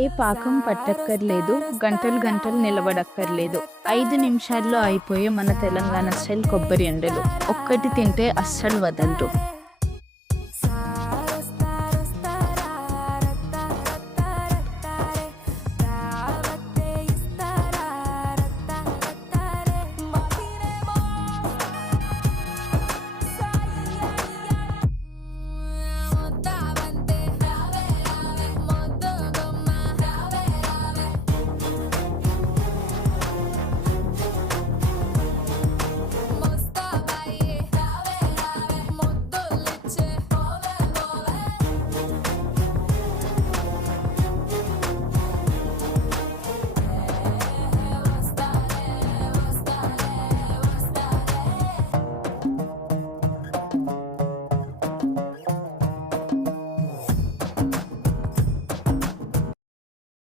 ఏ పాకం పట్టక్కర్లేదు, గంటలు గంటలు నిలబడక్కర్లేదు. 5 నిమిషాల్లో అయిపోయే మన తెలంగాణ స్టైల్ కొబ్బరి ఉండలు ఒక్కటి తింటే అస్సలు వదలరు.